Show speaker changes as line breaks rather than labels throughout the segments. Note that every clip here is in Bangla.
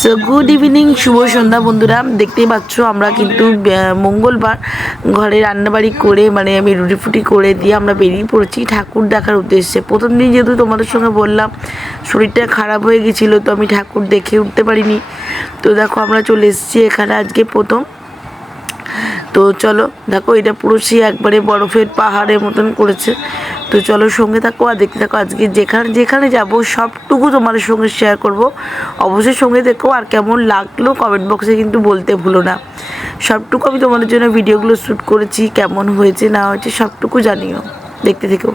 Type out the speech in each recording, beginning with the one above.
সো গুড ইভিনিং শুভ সন্ধ্যা বন্ধুরা। দেখতেই পাচ্ছ আমরা কিন্তু মঙ্গলবার ঘরে রান্নাবাড়ি করে মানে আমি রুটি ফুটি করে দিয়ে আমরা বেরিয়ে পড়েছি ঠাকুর দেখার উদ্দেশ্যে। প্রথম দিন যেহেতু তোমাদের সঙ্গে বললাম, শরীরটা খারাপ হয়ে গেছিল, তো আমি ঠাকুর দেখে উঠতে পারিনি। তো দেখো, আমরা চলে এসেছি এখানে আজকে প্রথম। তো চলো, দেখো এটা পুরো সে একবারে বরফের পাহাড়ের মতন করেছে। তো চলো সঙ্গে থাকো আর দেখতে থাকো আজকে যেখানে যেখানে যাব, সবটুকু তোমার সঙ্গে শেয়ার করব। অবশ্যই সঙ্গে দেখো আর কেমন লাগল কমেন্ট বক্সে কিন্তু বলতে ভুলো না। সবটুকু আমি তোমাদের জন্য ভিডিওগুলো শ্যুট করেছি, কেমন হয়েছে, না হয়েছে, সবটুকু জানিও। দেখতে থেকো।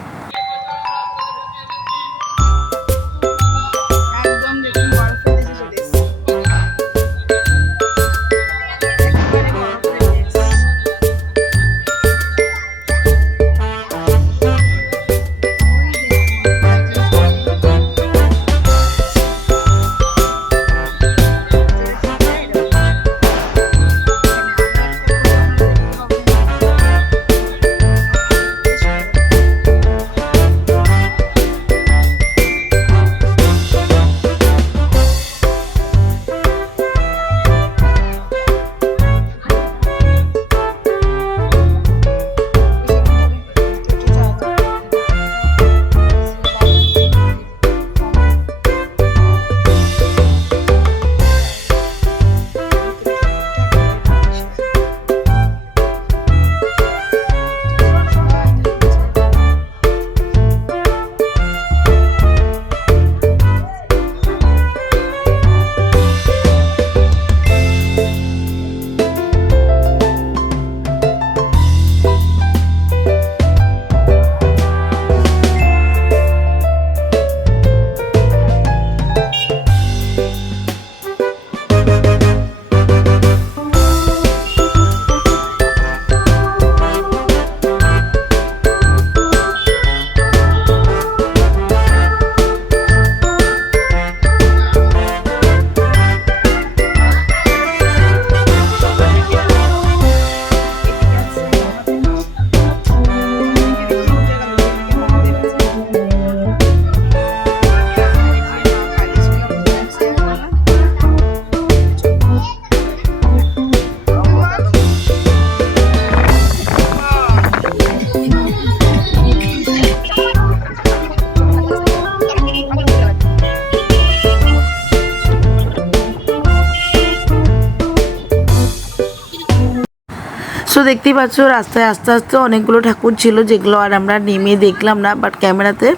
সো দেখতেই পাচ্ছ, রাস্তায় আস্তে আস্তে অনেকগুলো ঠাকুর ছিল যেগুলো আর আমরা নেমে দেখলাম না বাট ক্যামেরাতে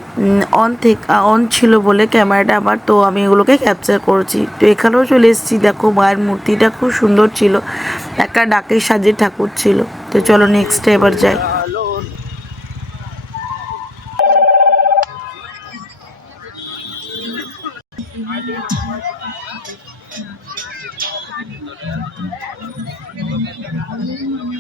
অন থেকে অন ছিল বলে ক্যামেরাটা আবার, তো আমি এগুলোকে ক্যাপচার করেছি। তো এখানেও চলে এসেছি, দেখো মায়ের মূর্তিটা খুব সুন্দর ছিল, একটা ডাকের সাজে ঠাকুর ছিল। তো চলো নেক্সটে এবার যাই।
তাদের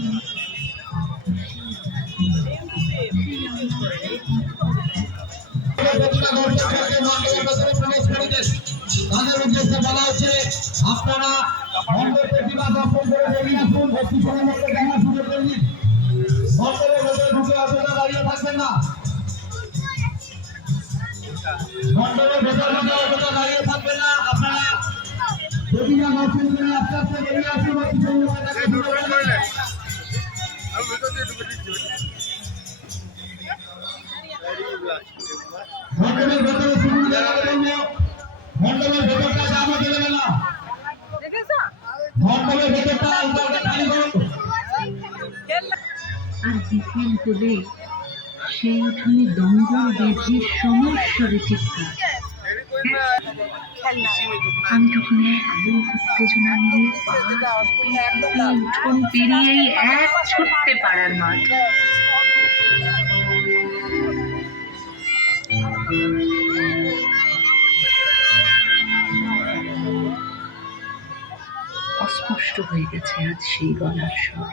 মণ্ডপের ভেতরে না। ভেতরে দাঁড়িয়ে থাকবেন না। প্রতিমা আস্তে আস্তে বেরিয়ে আসুন ভেতরে শুরু দেওয়ার ভেতরটা জামা দেবে না।
বিপিন হলে সেই উঠোনে দঙ্গল বেঁধে সমস্যারে চিৎকার। আমি তখন এত উত্তেজনা নিয়ে উঠোন পেরিয়েই এক ছুটতে পারার অস্পষ্ট হয়ে গেছে আজ সেই গলার স্বর।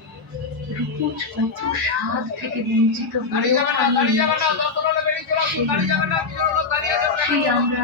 রূপজ কত স্বাদ থেকে বঞ্চিত
হয়ে
আমরা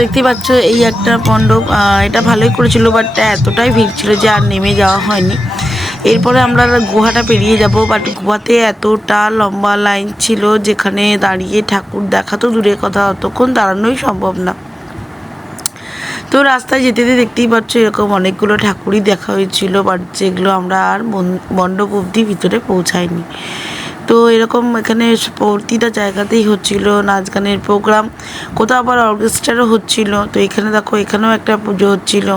দেখতে পাচ্ছ এই একটা মণ্ডপ। এটা ভালোই করেছিল বাট এতটাই ভিড় ছিল যে আর নেমে যাওয়া হয়নি। এরপরে আমরা গুহাটা পেরিয়ে যাব বাট গুহাতে এতটা লম্বা লাইন ছিল যেখানে দাঁড়িয়ে ঠাকুর দেখা তো দূরের কথা, অতক্ষণ দাঁড়ানোই সম্ভব না। তো রাস্তায় যেতে যেতে দেখতেই পাচ্ছ এরকম অনেকগুলো ঠাকুরই দেখা হয়েছিল বাট যেগুলো আমরা আর মণ্ডপ অবধি ভিতরে পৌঁছায়নি। তো এরকম এখানে প্রতিটা জায়গাতেই হচ্ছিল নাচ গানের প্রোগ্রাম। কোথাও আবার অর্কেস্ট্রারও হচ্ছিল। তো এখানে দেখো, এখানেও একটা পুজো হচ্ছিল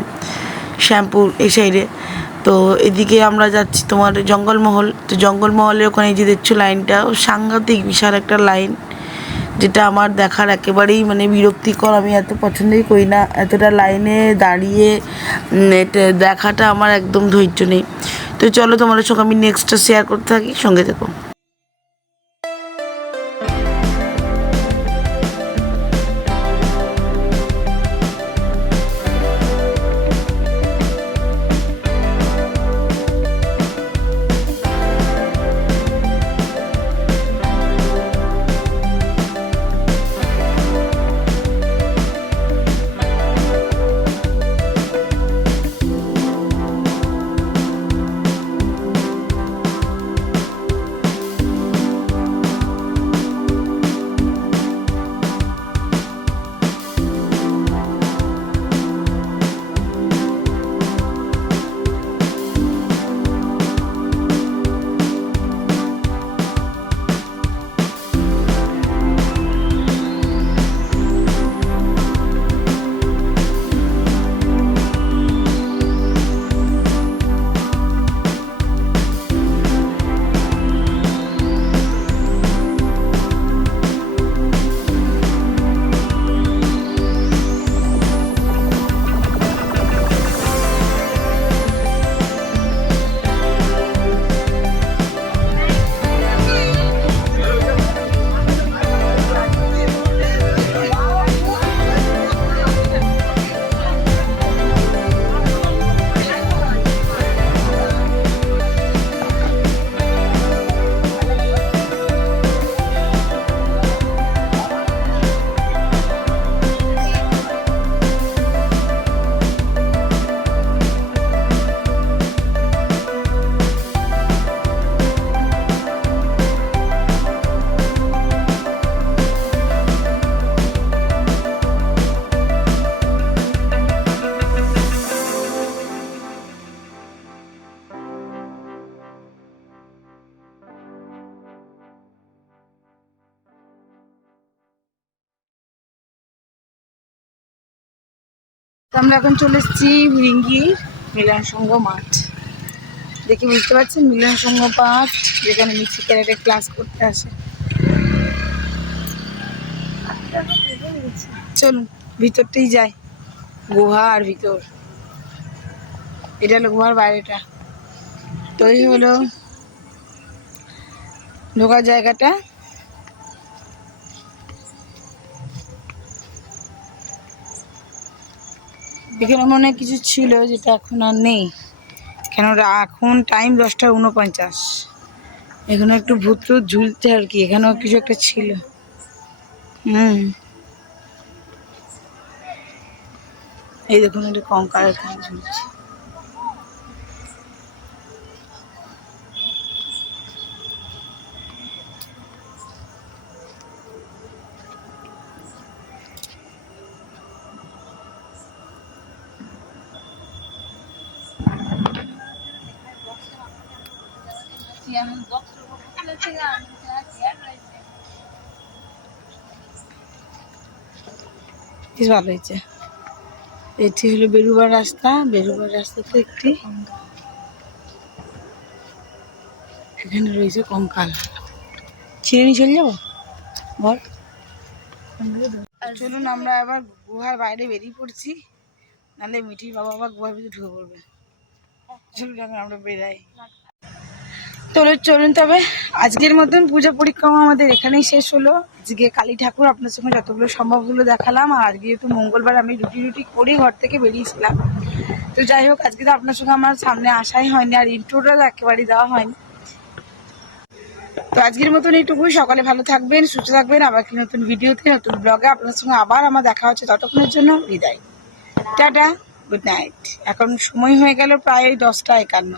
শ্যামপুর এই সাইডে তো এদিকে আমরা যাচ্ছি তোমার জঙ্গলমহল। তো জঙ্গলমহলের ওখানে যে দেখছ লাইনটা সাংঘাতিক বিশাল একটা লাইন, যেটা আমার দেখার একেবারেই মানে বিরক্তিকর। আমি এত পছন্দই করি না। এতটা লাইনে দাঁড়িয়ে দেখাটা আমার একদম ধৈর্য নেই। তো চলো তোমাদের সঙ্গে আমি নেক্সটটা শেয়ার করতে থাকি। সঙ্গে থেকো।
আমরা এখন চলে এসেছি ভিঙ্গি মিলন সংঘ মাঠ। দেখে বুঝতে পারছেন, মিলন সংঘ মাঠ, যেখানে মিক্সি ক্যারেটে ক্লাস করতে আসে। চলুন ভিতরটাই যাই, গুহা আর ভিতর। এটা হলো গুহার বাইরেটা। তো এই হলো ঢোকার জায়গাটা। এখানে মনে কিছু ছিল যেটা এখন আর নেই। কেন এখন টাইম দশটা উনপঞ্চাশ এখানে একটু ভূত ঝুলতে আর কি, এখানেও কিছু একটা ছিল। হুম। এই দেখুন, একটা কঙ্কাল ঝুলছে। বেশ ভালো হয়েছে। এটি হলো বেরুবার রাস্তা। বেরুবার রাস্তা তো একটি এখানে রয়েছে কঙ্কাল। ছিঁড়ে নিয়ে চলে যাব? বল। চলুন আমরা আবার গুহার বাইরে বেরিয়ে পড়ছি। নাহলে মিঠির বাবা আবার গুহার ভিতরে ঢুকে পড়বে। চলুন আমরা বেরাই। চলুন চলুন তবে, আজকের মতন পূজা পরিক্রমা আমাদের এখানেই শেষ হলো। আজকে কালী ঠাকুর আপনার সঙ্গে যতগুলো সম্ভবগুলো দেখালাম, আর আজকে যেহেতু মঙ্গলবার আমি রুটি রুটি করে ঘর থেকে বেরিয়েছিলাম। তো যাই হোক, আজকে তো আপনার সঙ্গে আমার সামনে আসাই হয়নি, আর ইন্ট্রোটা একেবারেই দেওয়া হয়নি। তো আজকের মতন এইটুকুই, সকালে ভালো থাকবেন, সুস্থ থাকবেন, আবার কি নতুন ভিডিওতে, নতুন ব্লগে আপনার সঙ্গে আবার আমার দেখা হচ্ছে ততক্ষণের জন্য বিদায়। টাটা গুড নাইট এখন সময় হয়ে গেল প্রায় দশটা একান্ন।